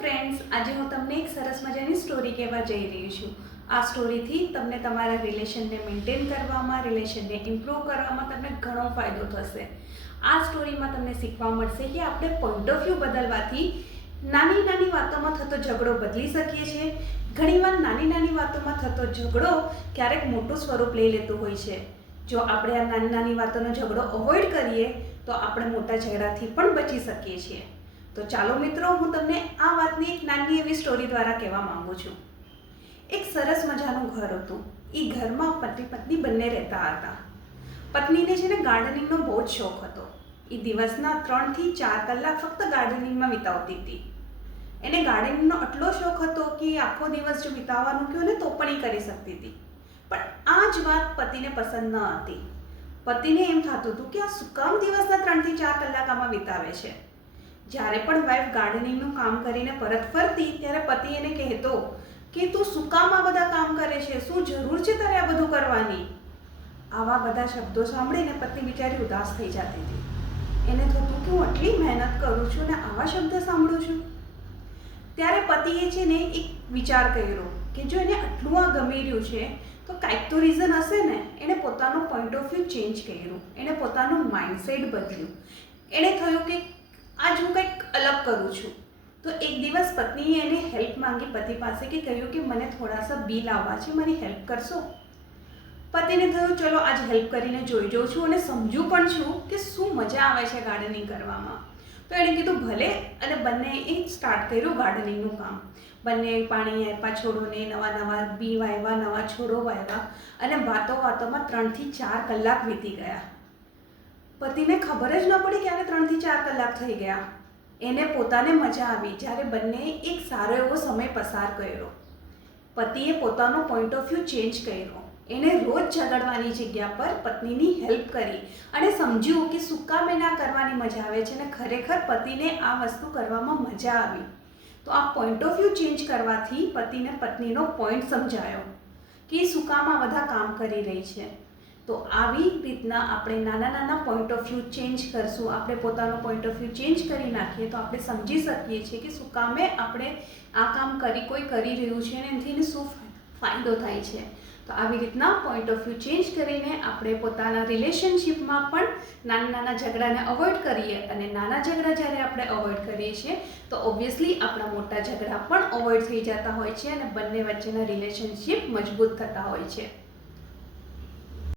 Friends આજે હું તમને એક સરસ મજાની સ્ટોરી કહેવા જઈ રહી છું. આ સ્ટોરીથી તમને તમારા રિલેશનને મેન્ટેન કરવામાં રિલેશનને ઇમ્પ્રૂવ કરવામાં તમને ઘણો ફાયદો થશે. આ સ્ટોરીમાં તમને શીખવા મળશે કે આપણે પોઈન્ટ ઓફ વ્યૂ બદલવાથી નાની નાની વાતોમાં થતો ઝઘડો બદલી શકીએ છીએ. ઘણીવાર નાની નાની વાતોમાં થતો ઝઘડો ક્યારેક મોટું સ્વરૂપ લઈ લેતું હોય છે. જો આપણે આ નાની નાની વાતોનો ઝઘડો અવોઇડ કરીએ, તો આપણે મોટા ઝઘડાથી પણ બચી શકીએ છીએ. તો ચાલો મિત્રો, હું તમને આ વાતની એક નાની એવી સ્ટોરી દ્વારા કહેવા માંગુ છું. એક સરસ મજાનું ઘર હતું. એ ઘરમાં પતિ પત્ની બંને રહેતા હતા. પત્નીને છે ને ગાર્ડનિંગનો બહુ જ શોખ હતો. એ દિવસના ત્રણથી ચાર કલાક ફક્ત ગાર્ડનિંગમાં વિતાવતી હતી. એને ગાર્ડનિંગનો આટલો શોખ હતો કે આખો દિવસ જો વિતાવવાનું કહ્યું ને તો પણ એ કરી શકતી હતી. પણ આ જ વાત પતિને પસંદ ન હતી. પતિને એમ થતું હતું કે આ સુકામ કામ દિવસના ત્રણથી ચાર કલાક આમાં વિતાવે છે. જ્યારે પણ વાઈફ ગાર્ડનિંગનું કામ કરીને પરત ફરતી, ત્યારે પતિ એને કહેતો કે, તું શું કામ આ બધા કામ કરે છે? શું જરૂર છે તારે આ બધું કરવાની? આવા બધા શબ્દો સાંભળીને પત્ની બિચારી ઉદાસ થઈ જતી હતી. એને થતું કે હું આટલી મહેનત કરું છું ને આવા શબ્દ સાંભળું છું? ત્યારે પતિએ છે ને એક વિચાર કર્યો કે, જો એને આટલું આ ગમી રહ્યું છે, તો કાંઈક તો રીઝન હશે ને. એણે પોતાનો પોઈન્ટ ઓફ વ્યૂ ચેન્જ કર્યું. એણે પોતાનું માઇન્ડસેટ બદલ્યું. એણે થયું કે આજ હું કંઈક અલગ કરું છું. તો એક દિવસ પત્નીએ એને હેલ્પ માંગી પતિ પાસે કે કહ્યું કે મને થોડાસા બિલ આવવા છે, મારી હેલ્પ કરશો? પતિને થયું, ચલો, આજ હેલ્પ કરીને જોઈ જોઉં છું અને સમજુ પણ છું કે શું મજા આવે છે ગાર્ડનિંગ કરવામાં. તો એણે કીધું, ભલે. અને બંને એ સ્ટાર્ટ કર્યું ગાર્ડનિંગનું કામ. બંને પાણી આપ્યા, છોડોને નવા નવા બી વાવ્યા નવા છોડો વાવ્યા અને વાતો વાતોમાં ત્રણથી ચાર કલાક વીતી ગયા. પતિને ખબર જ ન પડી ક્યારે ત્રણથી ચાર કલાક થઈ ગયા. એને પોતાને મજા આવી જ્યારે બંને એક સારો એવો સમય પસાર કર્યો. પતિએ પોતાનો પોઈન્ટ ઓફ વ્યૂ ચેન્જ કર્યો. એને રોજ ઝઘડવાની જગ્યા પર પત્નીની હેલ્પ કરી અને સમજ્યું કે શું ના કરવાની મજા આવે છે અને ખરેખર પતિને આ વસ્તુ કરવામાં મજા આવી. તો આ પોઈન્ટ ઓફ વ્યૂ ચેન્જ કરવાથી પતિને પત્નીનો પોઈન્ટ સમજાયો કે સુકામાં કામ બધા કામ કરી રહી છે. તો આવી રીતના આપણે નાના નાના પોઈન્ટ ઓફ વ્યૂ ચેન્જ કરશું, આપણે પોતાનો પોઈન્ટ ઓફ વ્યૂ ચેન્જ કરી નાખીએ તો આપણે સમજી શકીએ છીએ કે શું કામે આપણે આ કામ કરી, કોઈ કરી રહ્યું છે અને એનાથી એને શું ફાયદો થાય છે. તો આવી રીતના પોઈન્ટ ઓફ વ્યૂ ચેન્જ કરીને આપણે પોતાના રિલેશનશિપમાં પણ નાના નાના ઝઘડાને અવોઇડ કરીએ અને નાના ઝઘડા જ્યારે આપણે અવોઇડ કરીએ છીએ, તો ઓબ્વિયસલી આપણા મોટા ઝઘડા પણ અવોઇડ થઈ જતા હોય છે અને બંને વચ્ચેના રિલેશનશિપ મજબૂત થતા હોય છે.